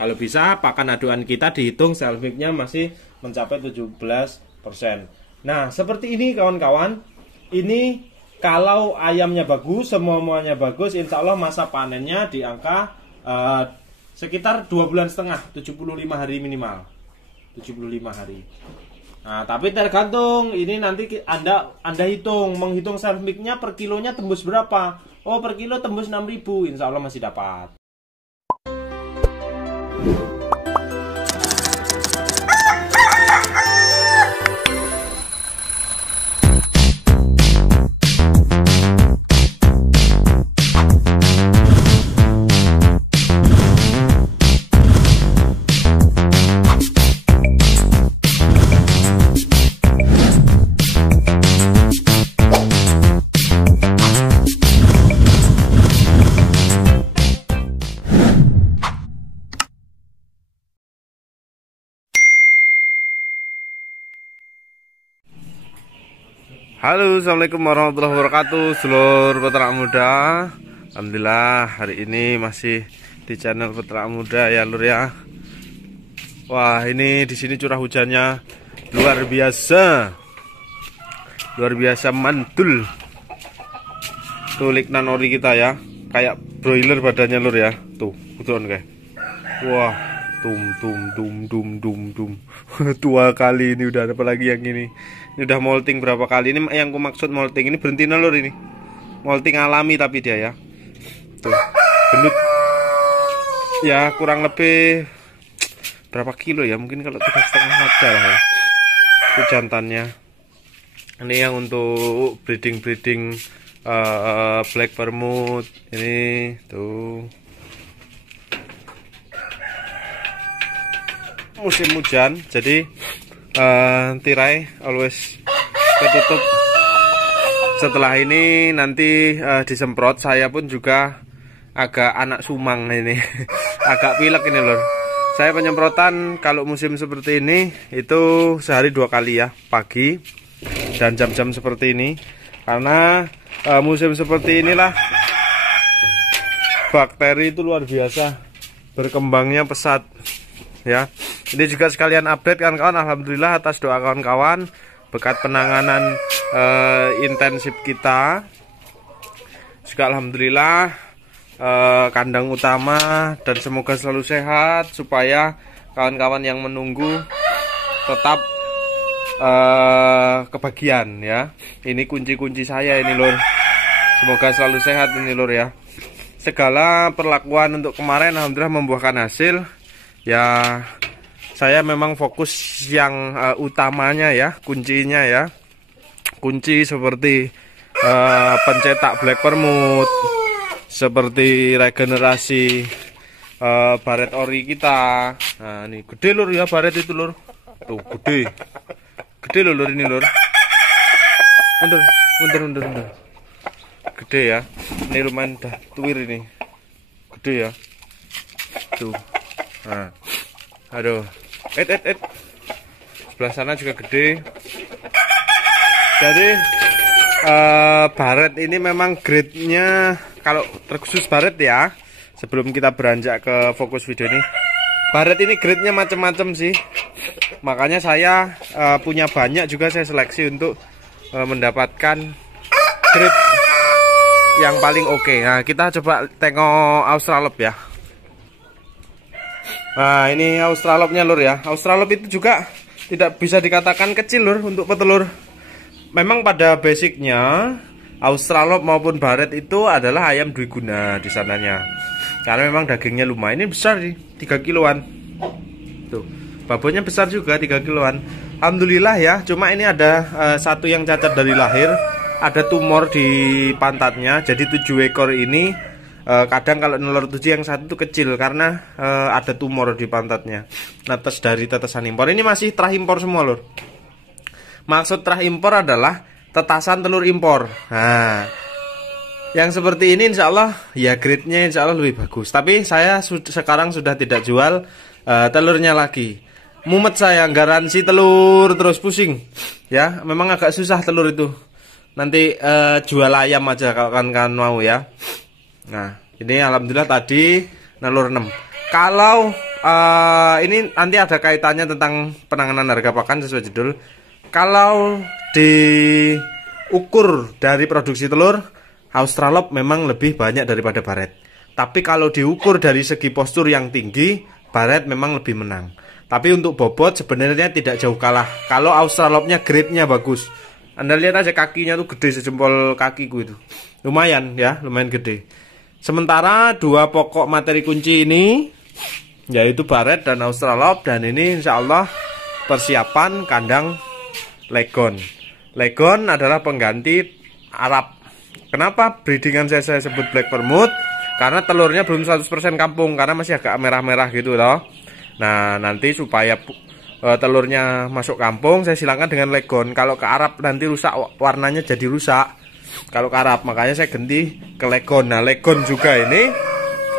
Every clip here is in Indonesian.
Kalau bisa pakan aduan kita dihitung self milknya masih mencapai 17%. Nah, seperti ini kawan-kawan. Ini kalau ayamnya bagus, semuanya bagus, insya Allah masa panennya di angka sekitar 2,5 bulan, 75 hari minimal. 75 hari. Nah, tapi tergantung ini nanti Anda hitung, menghitung self milknya per kilonya tembus berapa. Oh, per kilo tembus 6.000, insya Allah masih dapat. Halo, assalamualaikum warahmatullahi wabarakatuh, seluruh peternak muda. Alhamdulillah hari ini masih di channel peternak muda ya lur ya. Wah, ini di sini curah hujannya luar biasa mantul. Tuh Lignan ori kita ya, kayak broiler badannya lur ya. Tuh, betul kayak. Wah, dum. Tua kali ini udah, apa lagi yang ini udah molting berapa kali. Ini yang aku maksud molting ini betina lur, ini molting alami tapi dia ya. Tuh, gendut ya, kurang lebih berapa kilo ya, mungkin kalau 3,5 ada lah ya. Itu jantannya. Ini yang untuk breeding black vermouth ini tuh. Musim hujan, jadi tirai always ketutup. Setelah ini nanti disemprot. Saya pun juga agak anak sumang ini agak pilek ini lor. Saya penyemprotan kalau musim seperti ini itu sehari 2 kali ya, pagi dan jam-jam seperti ini. Karena musim seperti inilah bakteri itu luar biasa berkembangnya pesat ya. Ini juga sekalian update kawan-kawan, alhamdulillah atas doa kawan-kawan berkat penanganan intensif kita juga alhamdulillah kandang utama, dan semoga selalu sehat supaya kawan-kawan yang menunggu tetap kebagian ya. Ini kunci-kunci saya ini lur, semoga selalu sehat ini lur ya. Segala perlakuan untuk kemarin alhamdulillah membuahkan hasil ya. Saya memang fokus yang utamanya ya, kuncinya ya. Kunci seperti pencetak black vermouth, seperti regenerasi baret ori kita. Nah, ini gede lur ya baret itu lur. Tuh, gede lur ini lur. Mundur. Gede ya. Ini lumayan dah tuwir ini. Gede ya. Tuh. Nah. Aduh. Sebelah sana juga gede. Jadi baret ini memang grade-nya, kalau terkhusus baret ya, sebelum kita beranjak ke fokus video ini, baret ini grade-nya macam-macam sih. Makanya saya punya banyak juga, saya seleksi untuk mendapatkan grade yang paling oke. Nah, kita coba tengok Australorp ya. Nah, ini Australorpnya lur ya. Australorp itu juga tidak bisa dikatakan kecil lur untuk petelur. Memang pada basicnya Australorp maupun baret itu adalah ayam dwiguna di sananya. Karena memang dagingnya lumayan, ini besar sih, 3 kiloan. Tuh, babonnya besar juga 3 kiloan. Alhamdulillah ya. Cuma ini ada satu yang cacat dari lahir, ada tumor di pantatnya. Jadi 7 ekor ini kadang kalau nelur 7 yang satu itu kecil karena ada tumor di pantatnya. Netes dari tetesan impor. Ini masih terah impor semua lur. Maksud terah impor adalah tetasan telur impor. Nah, yang seperti ini insya Allah ya grade-nya insya Allah lebih bagus. Tapi saya sekarang sudah tidak jual telurnya lagi. Mumet saya, garansi telur terus pusing. Ya, memang agak susah telur itu. Nanti jual ayam aja kalau kan mau ya. Nah, ini alhamdulillah tadi nelur 6. Kalau ini nanti ada kaitannya tentang penanganan harga pakan sesuai judul. Kalau diukur dari produksi telur, Australorp memang lebih banyak daripada Barrett. Tapi kalau diukur dari segi postur yang tinggi, Barrett memang lebih menang. Tapi untuk bobot sebenarnya tidak jauh kalah. Kalau Australorpnya grade-nya bagus. Anda lihat aja kakinya tuh gede sejempol kakiku itu. Lumayan ya, lumayan gede. Sementara dua pokok materi kunci ini yaitu Barrett dan Australorp, dan ini insya Allah persiapan kandang Leghorn. Leghorn adalah pengganti Arab. Kenapa breedingan saya sebut Black Vermouth? Karena telurnya belum 100% kampung, karena masih agak merah-merah gitu loh. Nah, nanti supaya telurnya masuk kampung, saya silangkan dengan Leghorn. Kalau ke Arab nanti rusak, warnanya jadi rusak. Kalau ke Arab, makanya saya ganti ke Leghorn. Nah, Leghorn juga ini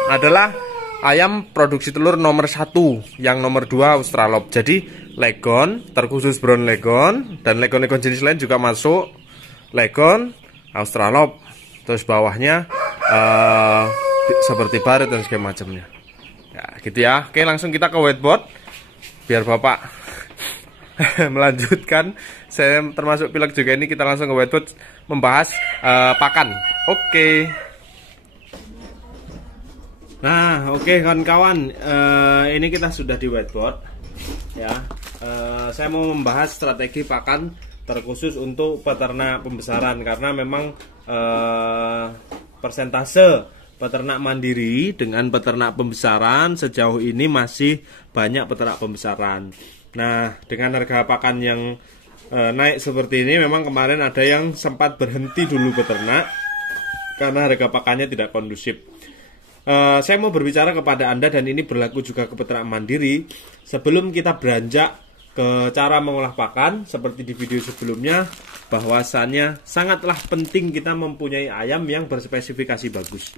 adalah ayam produksi telur nomor 1, yang nomor 2 Australorp. Jadi Leghorn, terkhusus brown Leghorn, dan Leghorn-Leghorn jenis lain juga masuk. Leghorn, Australorp, terus bawahnya seperti Barrett dan segala macamnya. Ya, gitu ya. Oke, langsung kita ke whiteboard biar Bapak melanjutkan. Saya termasuk pilek juga ini, kita langsung ke whiteboard membahas pakan. Oke. Nah, oke kawan-kawan, ini kita sudah di whiteboard ya. Saya mau membahas strategi pakan terkhusus untuk peternak pembesaran, karena memang persentase peternak mandiri dengan peternak pembesaran sejauh ini masih banyak peternak pembesaran. Nah, dengan harga pakan yang naik seperti ini, memang kemarin ada yang sempat berhenti dulu peternak karena harga pakannya tidak kondusif. Saya mau berbicara kepada Anda, dan ini berlaku juga ke peternak mandiri. Sebelum kita beranjak ke cara mengolah pakan seperti di video sebelumnya, bahwasannya sangatlah penting kita mempunyai ayam yang berspesifikasi bagus.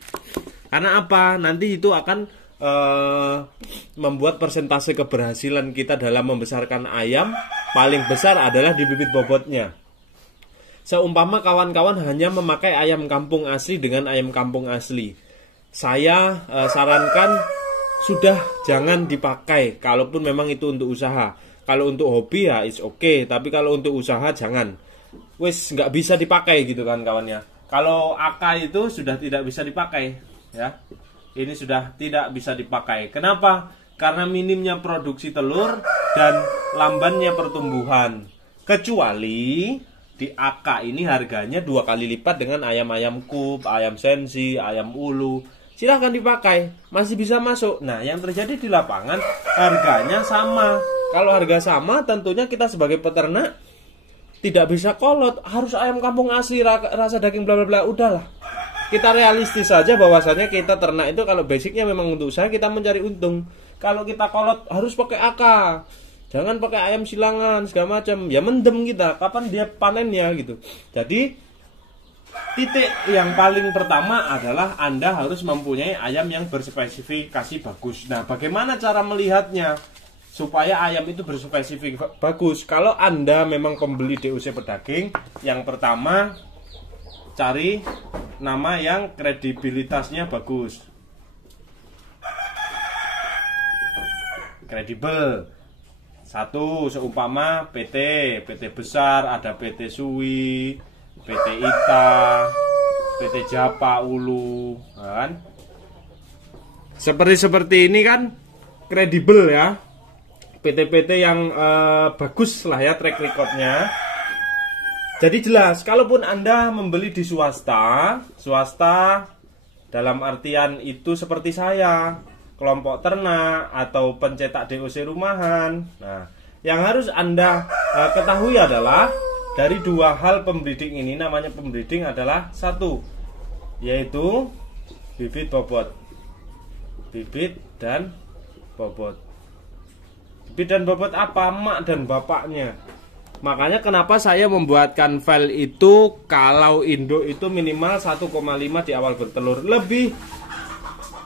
Karena apa? Nanti itu akan membuat persentase keberhasilan kita dalam membesarkan ayam paling besar adalah di bibit bobotnya. Seumpama kawan-kawan hanya memakai ayam kampung asli dengan ayam kampung asli, saya sarankan sudah jangan dipakai. Kalaupun memang itu untuk usaha. Kalau untuk hobi ya it's okay, tapi kalau untuk usaha jangan. Wes nggak bisa dipakai gitu kan kawannya. Kalau AK itu sudah tidak bisa dipakai ya. Ini sudah tidak bisa dipakai. Kenapa? Karena minimnya produksi telur dan lambannya pertumbuhan. Kecuali di AK ini harganya 2 kali lipat dengan ayam-ayam kup, ayam sensi, ayam ulu. Silahkan dipakai, masih bisa masuk. Nah, yang terjadi di lapangan harganya sama. Kalau harga sama, tentunya kita sebagai peternak tidak bisa kolot, harus ayam kampung asli, rasa daging bla bla bla. Udahlah, kita realistis saja bahwasanya kita ternak itu kalau basicnya memang untuk usaha, kita mencari untung. Kalau kita kolot harus pakai AK, jangan pakai ayam silangan segala macam, ya mendem kita. Kapan dia panennya gitu. Jadi titik yang paling pertama adalah Anda harus mempunyai ayam yang berspesifikasi bagus. Nah, bagaimana cara melihatnya supaya ayam itu berspesifik bagus? Kalau Anda memang pembeli DOC pedaging, yang pertama cari nama yang kredibilitasnya bagus, kredibel. Satu, seumpama PT besar, ada PT Sui, PT Ita, PT Japa Ulu, kan? Seperti ini kan kredibel ya. PT-PT yang bagus lah ya track recordnya. Jadi jelas, kalaupun Anda membeli di swasta dalam artian itu seperti saya, kelompok ternak atau pencetak DOC rumahan. Nah, yang harus Anda ketahui adalah dari dua hal pembreeding ini. Namanya pembreeding adalah satu, yaitu bibit bobot. Bibit dan bobot. Bibit dan bobot apa? Mak dan bapaknya. Makanya kenapa saya membuatkan file itu, kalau induk itu minimal 1,5 di awal bertelur. Lebih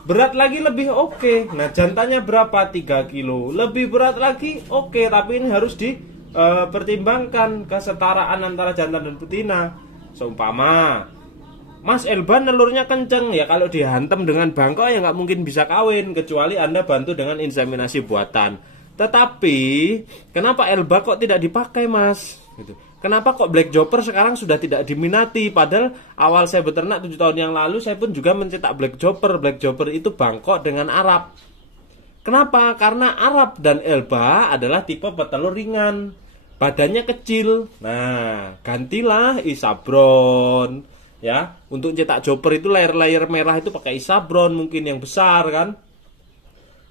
berat lagi lebih oke. Nah, jantannya berapa? 3 kilo. Lebih berat lagi oke, tapi ini harus dipertimbangkan kesetaraan antara jantan dan betina. Seumpama Mas Elba nelurnya kenceng, ya kalau dihantam dengan bangkok ya nggak mungkin bisa kawin, kecuali Anda bantu dengan inseminasi buatan. Tetapi kenapa Elba kok tidak dipakai, Mas? Gitu. Kenapa kok Black Jobber sekarang sudah tidak diminati? Padahal awal saya beternak 7 tahun yang lalu saya pun juga mencetak Black Jobber. Black Jobber itu bangkok dengan Arab. Kenapa? Karena Arab dan Elba adalah tipe petelur ringan, badannya kecil. Nah, gantilah Isabron, ya. Untuk cetak Jobber itu layer-layer merah itu pakai Isabron mungkin yang besar kan?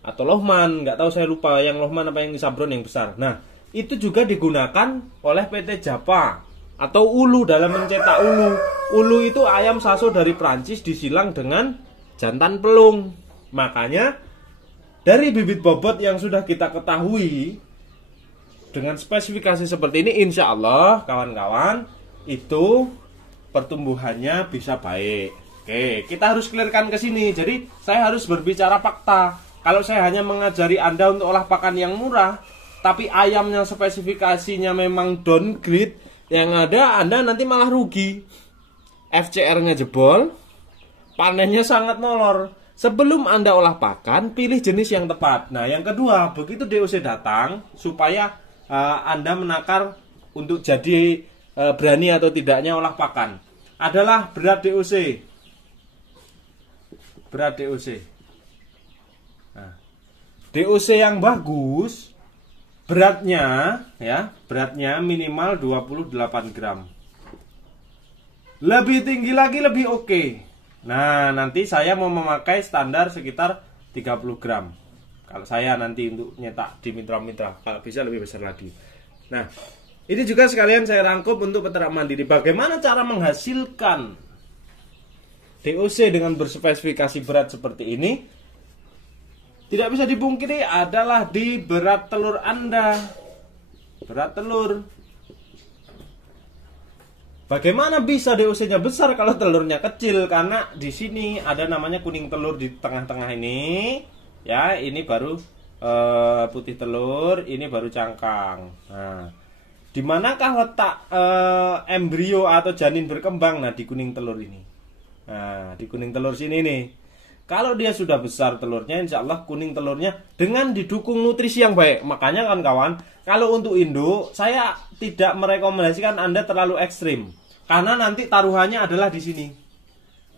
Atau Lohman, nggak tahu saya lupa yang Lohman apa yang Isabron yang besar. Nah, itu juga digunakan oleh PT Japa atau Ulu dalam mencetak Ulu. Ulu itu ayam saso dari Prancis disilang dengan jantan pelung. Makanya dari bibit bobot yang sudah kita ketahui dengan spesifikasi seperti ini, insya Allah kawan-kawan itu pertumbuhannya bisa baik. Oke, kita harus clearkan ke sini. Jadi saya harus berbicara fakta. Kalau saya hanya mengajari Anda untuk olah pakan yang murah, tapi ayamnya spesifikasinya memang downgrade, yang ada Anda nanti malah rugi. FCR-nya jebol, panennya sangat molor. Sebelum Anda olah pakan, pilih jenis yang tepat. Nah, yang kedua, begitu DOC datang, supaya Anda menakar untuk jadi berani atau tidaknya olah pakan, adalah berat DOC. Berat DOC. Nah, DOC yang bagus, beratnya minimal 28 gram. Lebih tinggi lagi lebih oke. Nah, nanti saya mau memakai standar sekitar 30 gram. Kalau saya nanti untuk nyetak di mitra-mitra, kalau bisa lebih besar lagi. Nah, ini juga sekalian saya rangkup untuk peternak mandiri. Bagaimana cara menghasilkan DOC dengan berspesifikasi berat seperti ini? Tidak bisa dipungkiri adalah di berat telur Anda. Berat telur. Bagaimana bisa DOC-nya besar kalau telurnya kecil? Karena di sini ada namanya kuning telur di tengah-tengah ini. Ya, ini baru putih telur, ini baru cangkang. Nah, di manakah letak embrio atau janin berkembang? Nah, di kuning telur ini. Nah, di kuning telur sini nih. Kalau dia sudah besar telurnya, insya Allah kuning telurnya dengan didukung nutrisi yang baik. Makanya kan kawan, kalau untuk induk, saya tidak merekomendasikan Anda terlalu ekstrim. Karena nanti taruhannya adalah di sini.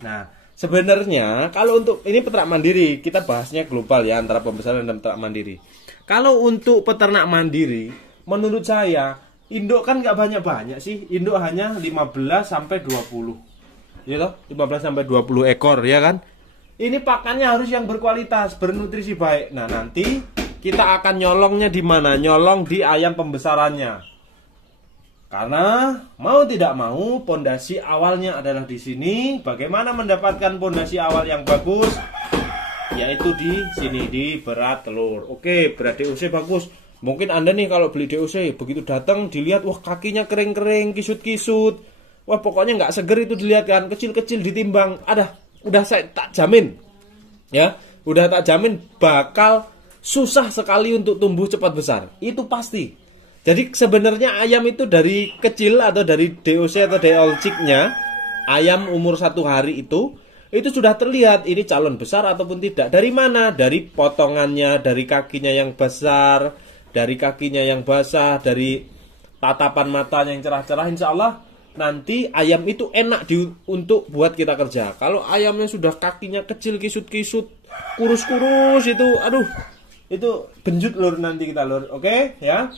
Nah, sebenarnya kalau untuk ini peternak mandiri, kita bahasnya global ya, antara pembesaran dan peternak mandiri. Kalau untuk peternak mandiri, menurut saya, induk kan nggak banyak-banyak sih. Induk hanya 15-20. Ya toh? 15-20 ekor, ya kan? Ini pakannya harus yang berkualitas, bernutrisi baik. Nah, nanti kita akan nyolongnya di mana? Nyolong di ayam pembesarannya. Karena mau tidak mau, pondasi awalnya adalah di sini. Bagaimana mendapatkan pondasi awal yang bagus? Yaitu di sini, di berat telur. Oke, berat DOC bagus. Mungkin Anda nih kalau beli DOC, begitu datang dilihat, wah kakinya kering-kering, kisut-kisut. Wah pokoknya nggak seger itu dilihat kan, kecil-kecil ditimbang. Udah saya tak jamin, ya, udah tak jamin bakal susah sekali untuk tumbuh cepat besar. Itu pasti. Jadi sebenarnya ayam itu dari kecil atau dari DOC atau DOC-nya, ayam umur 1 hari itu sudah terlihat ini calon besar ataupun tidak. Dari mana? Dari potongannya, dari kakinya yang besar, dari kakinya yang basah, dari tatapan matanya yang cerah-cerah. Insya Allah nanti ayam itu enak untuk buat kita kerja. Kalau ayamnya sudah kakinya kecil, kisut-kisut, kurus-kurus itu, aduh, itu benjut lur nanti kita lur. Oke, ya.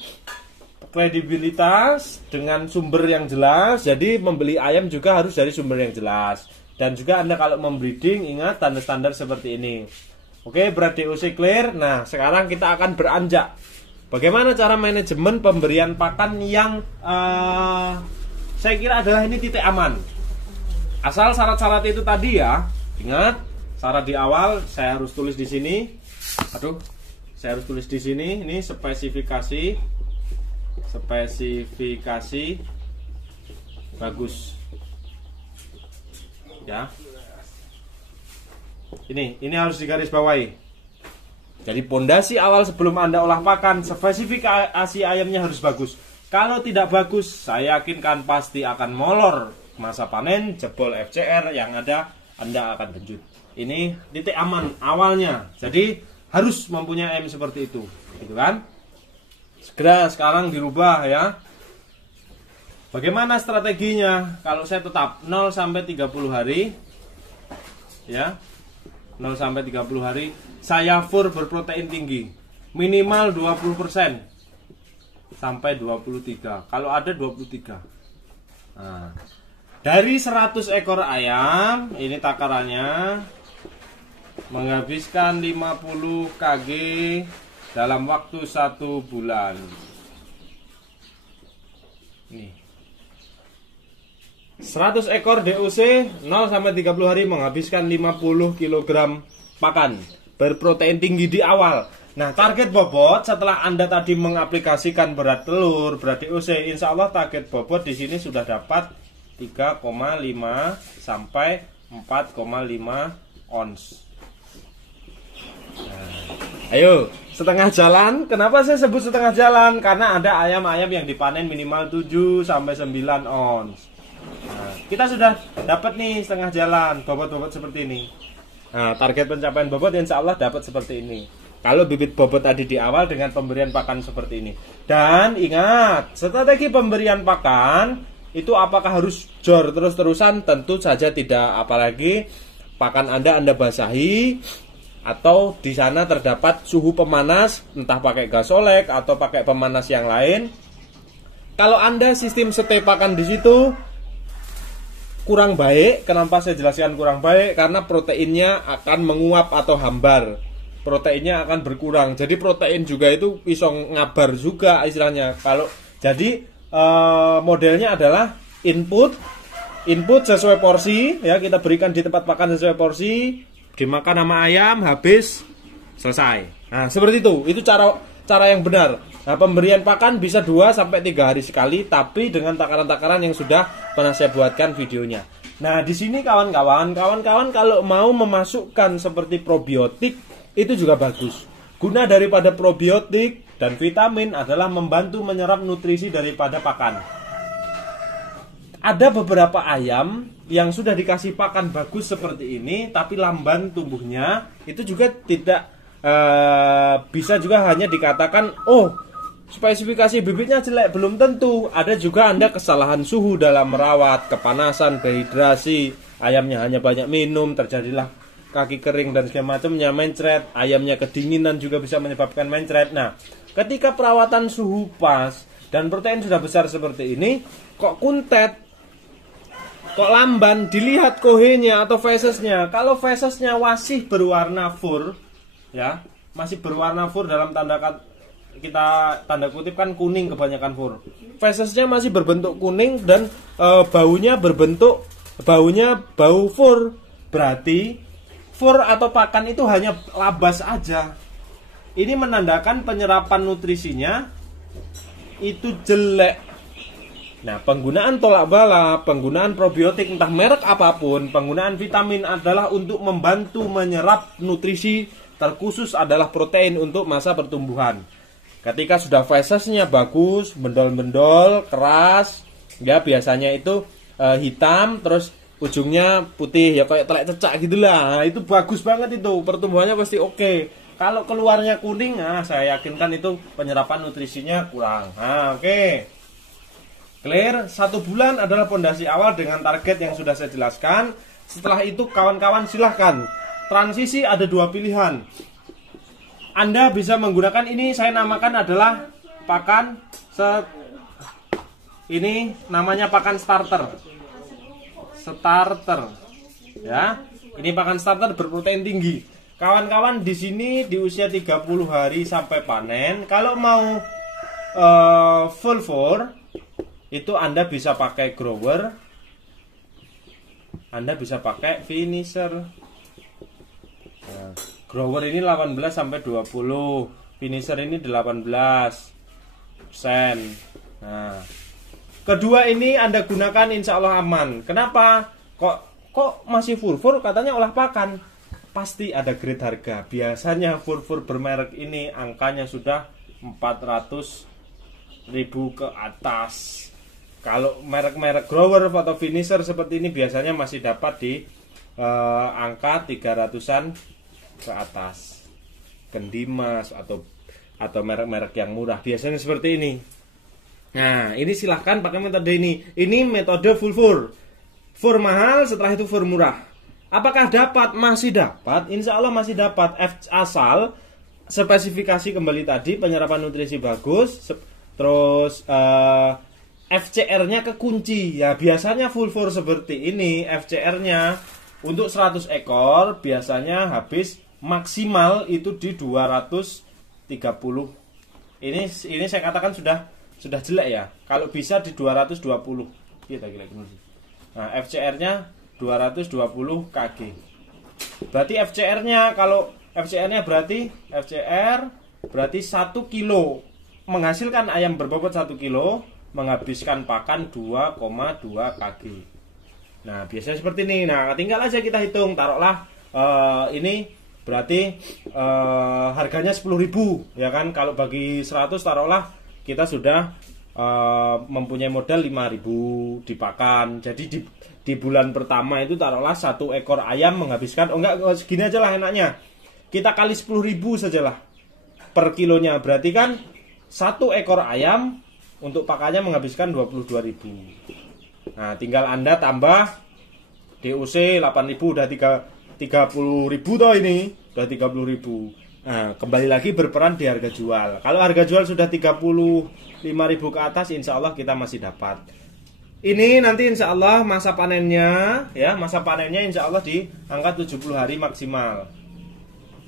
Kredibilitas dengan sumber yang jelas. Jadi membeli ayam juga harus dari sumber yang jelas. Dan juga Anda kalau membreeding ingat standar-standar seperti ini. Oke, berat DOC clear. Nah, sekarang kita akan beranjak. Bagaimana cara manajemen pemberian pakan yang saya kira adalah ini titik aman. Asal syarat-syarat itu tadi ya. Ingat, syarat di awal saya harus tulis di sini. Saya harus tulis di sini. Ini spesifikasi bagus. Ya. Ini harus digarisbawahi. Jadi pondasi awal sebelum Anda olah pakan, spesifikasi ayamnya harus bagus. Kalau tidak bagus, saya yakinkan pasti akan molor masa panen jebol FCR yang ada Anda akan genjot. Ini titik aman awalnya. Jadi harus mempunyai ayam seperti itu, gitu kan? Segera sekarang dirubah ya. Bagaimana strateginya? Kalau saya tetap 0 sampai 30 hari ya. 0 sampai 30 hari saya fur berprotein tinggi. Minimal 20% sampai 23. Kalau ada 23. Nah, dari 100 ekor ayam, ini takarannya menghabiskan 50 kg dalam waktu 1 bulan. Nih. 100 ekor DOC 0 sampai 30 hari menghabiskan 50 kg pakan berprotein tinggi di awal. Nah, target bobot setelah Anda tadi mengaplikasikan berat telur, berat DOC, insya Allah target bobot di sini sudah dapat 3,5 sampai 4,5 ons. Nah, ayo, setengah jalan. Kenapa saya sebut setengah jalan? Karena ada ayam-ayam yang dipanen minimal 7 sampai 9 ons. Nah, kita sudah dapat nih setengah jalan, bobot-bobot seperti ini. Nah, target pencapaian bobot insya Allah dapat seperti ini. Kalau bibit bobot tadi di awal dengan pemberian pakan seperti ini. Dan ingat, strategi pemberian pakan itu apakah harus jor terus-terusan? Tentu saja tidak. Apalagi pakan Anda basahi atau di sana terdapat suhu pemanas, entah pakai gasolek atau pakai pemanas yang lain. Kalau Anda sistem stay pakan di situ kurang baik. Kenapa saya jelaskan kurang baik? Karena proteinnya akan menguap atau hambar. Proteinnya akan berkurang. Jadi protein juga itu bisa ngabar juga istilahnya. Kalau jadi modelnya adalah input sesuai porsi ya, kita berikan di tempat makan sesuai porsi, dimakan sama ayam, habis selesai. Nah, seperti itu. Itu cara yang benar. Nah, pemberian pakan bisa 2 sampai 3 hari sekali, tapi dengan takaran-takaran yang sudah pernah saya buatkan videonya. Nah, di sini kawan-kawan kalau mau memasukkan seperti probiotik itu juga bagus. Guna daripada probiotik dan vitamin adalah membantu menyerap nutrisi daripada pakan. Ada beberapa ayam yang sudah dikasih pakan bagus seperti ini, tapi lamban tumbuhnya, itu juga tidak bisa juga hanya dikatakan, oh spesifikasi bibitnya jelek, belum tentu. Ada juga Anda kesalahan suhu dalam merawat, kepanasan, dehidrasi, ayamnya hanya banyak minum, terjadilah kaki kering dan segala macamnya, mencret, ayamnya kedinginan juga bisa menyebabkan mencret. Nah, ketika perawatan suhu pas dan protein sudah besar seperti ini, kok kuntet, kok lamban, dilihat kohenya atau fesesnya. Kalau fesesnya masih berwarna fur, ya, masih berwarna fur dalam kita tanda kutip kan kuning kebanyakan fur. Fesesnya masih berbentuk kuning dan baunya bau fur. Berarti fur atau pakan itu hanya labas aja. Ini menandakan penyerapan nutrisinya itu jelek. Nah, penggunaan tolak bala, penggunaan probiotik entah merek apapun, penggunaan vitamin adalah untuk membantu menyerap nutrisi, terkhusus adalah protein untuk masa pertumbuhan. Ketika sudah fesesnya bagus, bendol-bendol, keras, ya biasanya itu hitam, terus ujungnya putih, ya kayak telek cecak gitulah. Nah, itu bagus banget itu, pertumbuhannya pasti oke. Kalau keluarnya kuning, nah saya yakinkan itu penyerapan nutrisinya kurang. Nah, oke. Clear, 1 bulan adalah pondasi awal dengan target yang sudah saya jelaskan. Setelah itu kawan-kawan silahkan. Transisi ada 2 pilihan. Anda bisa menggunakan ini, saya namakan adalah pakan ini namanya pakan starter. Ya. Ini pakan starter berprotein tinggi. Kawan-kawan di sini di usia 30 hari sampai panen, kalau mau full fur itu Anda bisa pakai grower, Anda bisa pakai finisher. Nah, grower ini 18 sampai 20, finisher ini 18%. Nah, kedua ini Anda gunakan insya Allah aman. Kenapa? Kok masih fur-fur katanya olah pakan? Pasti ada grade harga. Biasanya fur-fur bermerek ini angkanya sudah 400.000 ke atas. Kalau merek-merek grower atau finisher seperti ini biasanya masih dapat di angka 300-an ke atas. Gendimas atau merek-merek yang murah biasanya seperti ini. Nah, ini silahkan pakai metode ini. Ini metode full fur. Fur mahal, setelah itu fur murah. Apakah dapat? Masih dapat. Insya Allah masih dapat. Asal spesifikasi kembali tadi, penyerapan nutrisi bagus, terus FCR-nya kekunci. Ya, biasanya full fur seperti ini, FCR-nya untuk 100 ekor biasanya habis maksimal itu di 230. Ini saya katakan sudah jelek ya. Kalau bisa di 220. Kita lagi. Nah, FCR-nya 220 kg. Berarti FCR-nya kalau FCR-nya berarti 1 kilo menghasilkan ayam berbobot 1 kilo menghabiskan pakan 2,2 kg. Nah, biasanya seperti ini. Nah, tinggal aja kita hitung. Taruhlah ini berarti harganya 10.000 ya kan. Kalau bagi 100 taruhlah kita sudah mempunyai modal 5.000 dipakan. Jadi di bulan pertama itu taruhlah 1 ekor ayam menghabiskan segini aja lah enaknya. Kita kali 10.000 sajalah per kilonya. Berarti kan 1 ekor ayam untuk pakannya menghabiskan 22.000. Nah, tinggal Anda tambah DOC 8.000 udah 30.000 toh ini. Udah 30.000. Nah, kembali lagi berperan di harga jual. Kalau harga jual sudah 35.000 ke atas, insya Allah kita masih dapat. Ini nanti insya Allah masa panennya, ya masa panennya insya Allah di angka 70 hari maksimal.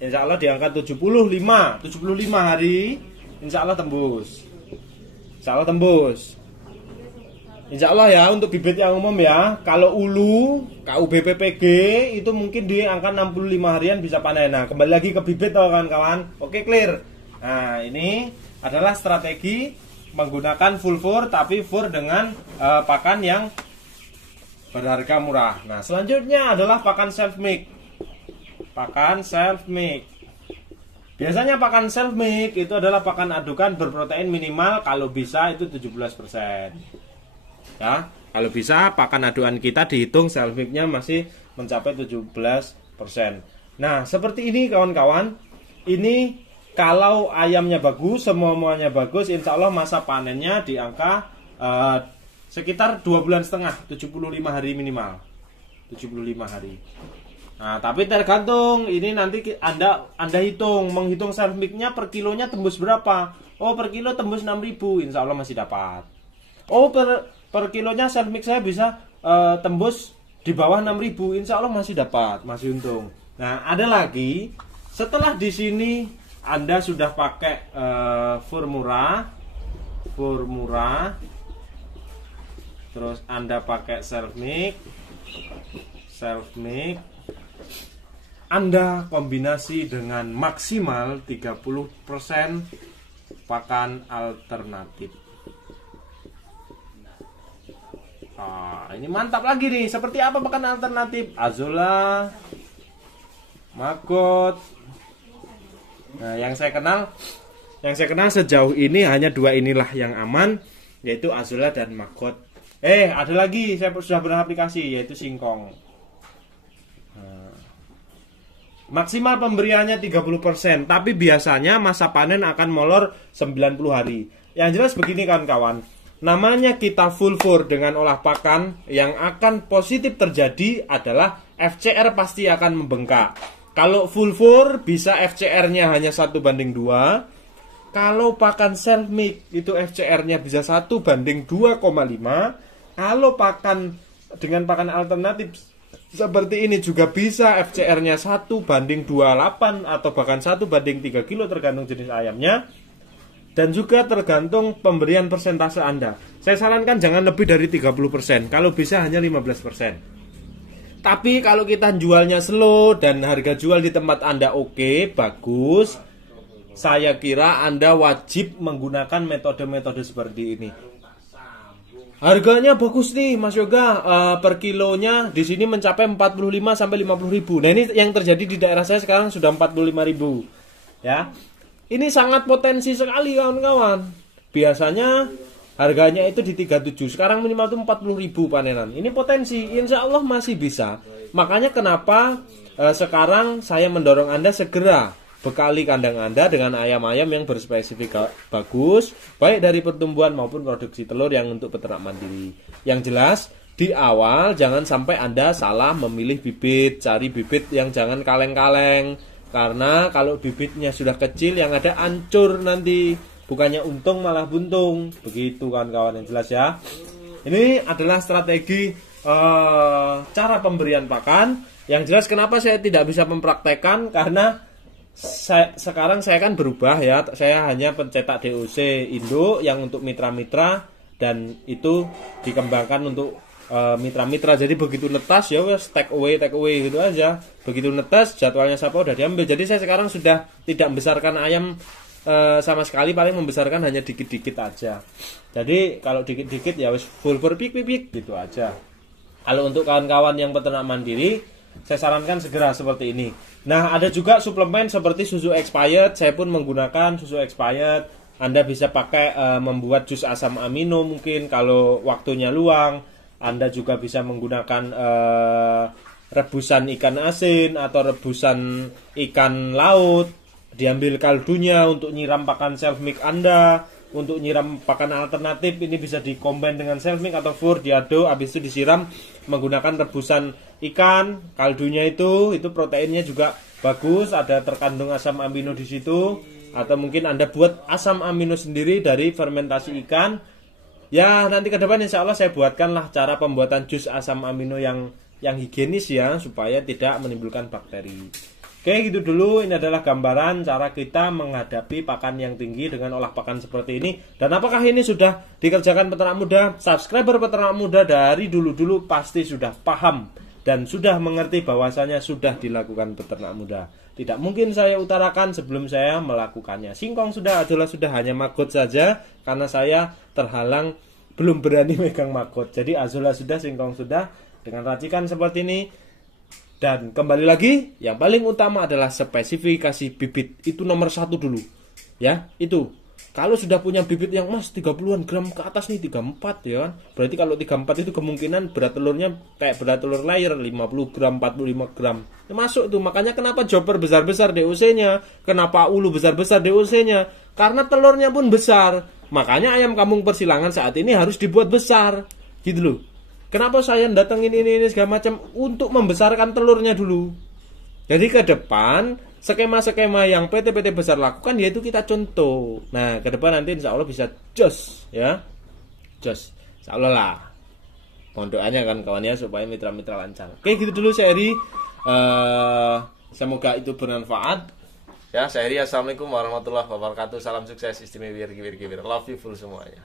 Insya Allah di angka 75 hari, insya Allah tembus. Insya Allah tembus. Insya Allah ya, untuk bibit yang umum ya. Kalau ulu, KUBPPG itu mungkin di angka 65 harian bisa panen. Nah, kembali lagi ke bibit toh kawan-kawan. Oke, clear. Nah, ini adalah strategi menggunakan full fur, tapi fur dengan pakan yang berharga murah. Nah, selanjutnya adalah pakan self make. Pakan self make. Biasanya pakan self make itu adalah pakan adukan berprotein minimal kalau bisa itu 17%. Ya, kalau bisa pakan aduan kita dihitung self make-nya masih mencapai 17%. Nah, seperti ini kawan-kawan. Ini kalau ayamnya bagus, semuanya bagus, insya Allah masa panennya di angka sekitar 2,5 bulan, 75 hari minimal. 75 hari. Nah, tapi tergantung ini nanti Anda menghitung self make-nya per kilonya tembus berapa. Oh, per kilo tembus 6.000, insya Allah masih dapat. Oh, per kilonya self make saya bisa tembus di bawah 6.000, insya Allah masih dapat, masih untung. Nah, ada lagi setelah di sini Anda sudah pakai fur murah, terus Anda pakai self make, Anda kombinasi dengan maksimal 30% pakan alternatif. Ini mantap lagi nih. Seperti apa pakan alternatif? Azolla, Maggot. Nah, yang saya kenal sejauh ini hanya 2 inilah yang aman, yaitu Azolla dan Maggot. Ada lagi saya sudah beraplikasi, yaitu Singkong. Maksimal pemberiannya 30%, tapi biasanya masa panen akan molor 90 hari. Yang jelas begini kawan-kawan. Namanya kita full fur dengan olah pakan, yang akan positif terjadi adalah FCR pasti akan membengkak. Kalau full fur bisa FCR-nya hanya 1:2. Kalau pakan self make itu FCR-nya bisa 1:2,5. Kalau pakan dengan pakan alternatif seperti ini juga bisa FCR-nya 1:28 atau bahkan 1:3 kilo tergantung jenis ayamnya. Dan juga tergantung pemberian persentase Anda. Saya sarankan jangan lebih dari 30%. Kalau bisa hanya 15%. Tapi kalau kita jualnya slow dan harga jual di tempat Anda oke, bagus, saya kira Anda wajib menggunakan metode-metode seperti ini. Harganya bagus nih Mas Yoga, per kilonya di sini mencapai 45 sampai 50.000. Nah, ini yang terjadi di daerah saya sekarang sudah 45.000. Ya. Ini sangat potensi sekali kawan-kawan. Biasanya harganya itu di 37. Sekarang minimal itu 40.000 panenan. Ini potensi, insya Allah masih bisa. Makanya kenapa sekarang saya mendorong Anda segera bekali kandang Anda dengan ayam-ayam yang berspesifik bagus, baik dari pertumbuhan maupun produksi telur yang untuk peternak mandiri. Yang jelas, di awal jangan sampai Anda salah memilih bibit, cari bibit yang jangan kaleng-kaleng. Karena kalau bibitnya sudah kecil, yang ada hancur nanti. Bukannya untung malah buntung. Begitu kawan-kawan, yang jelas ya. Ini adalah strategi cara pemberian pakan. Yang jelas kenapa saya tidak bisa mempraktekkan, karena sekarang saya kan berubah ya. Saya hanya pencetak DOC induk yang untuk mitra-mitra, dan itu dikembangkan untuk mitra-mitra. Jadi begitu netas ya wes take away gitu aja. Begitu netas jadwalnya siapa udah diambil. Jadi saya sekarang sudah tidak membesarkan ayam sama sekali, paling membesarkan hanya dikit-dikit aja. Jadi kalau dikit-dikit ya wes full pik gitu aja. Kalau untuk kawan-kawan yang peternak mandiri, saya sarankan segera seperti ini. Nah, ada juga suplemen seperti susu expired. Saya pun menggunakan susu expired. Anda bisa pakai membuat jus asam amino mungkin kalau waktunya luang. Anda juga bisa menggunakan rebusan ikan asin atau rebusan ikan laut. Diambil kaldunya untuk nyiram pakan self mix Anda. Untuk nyiram pakan alternatif ini bisa dikombin dengan self mix atau fur, diaduk, habis itu disiram menggunakan rebusan ikan. Kaldunya itu proteinnya juga bagus, ada terkandung asam amino di situ. Atau mungkin Anda buat asam amino sendiri dari fermentasi ikan. Ya, nanti ke depan insya Allah saya buatkanlah cara pembuatan jus asam amino yang higienis ya, supaya tidak menimbulkan bakteri. Oke, gitu dulu. Ini adalah gambaran cara kita menghadapi pakan yang tinggi dengan olah pakan seperti ini. Dan apakah ini sudah dikerjakan peternak muda? Subscriber peternak muda dari dulu-dulu pasti sudah paham dan sudah mengerti bahwasanya sudah dilakukan peternak muda. Tidak mungkin saya utarakan sebelum saya melakukannya. Singkong sudah, adalah sudah hanya maggot saja, karena saya terhalang belum berani megang maggot. Jadi azola sudah, singkong sudah, dengan racikan seperti ini. Dan kembali lagi, yang paling utama adalah spesifikasi bibit. Itu nomor 1 dulu. Ya, itu. Kalau sudah punya bibit yang 30-an gram ke atas nih, 34 ya. Berarti kalau 34 itu kemungkinan berat telurnya kayak berat telur layer, 50 gram, 45 gram. Ya, masuk tuh. Makanya kenapa jobber besar-besar DOC-nya, kenapa ulu besar-besar DOC-nya? Karena telurnya pun besar. Makanya ayam kampung persilangan saat ini harus dibuat besar. Gitu loh. Kenapa saya datengin ini segala macam, untuk membesarkan telurnya dulu. Jadi ke depan skema-skema yang PT-PT besar lakukan yaitu kita contoh. Nah, ke depan nanti insya Allah bisa jos ya. Jos. Insya Allah lah. Mohon doanya kan kawan ya, supaya mitra-mitra lancar. Oke, gitu dulu sehari. Semoga itu bermanfaat. Ya, sehari. Assalamualaikum warahmatullahi wabarakatuh. Salam sukses istimewa. Love you full semuanya.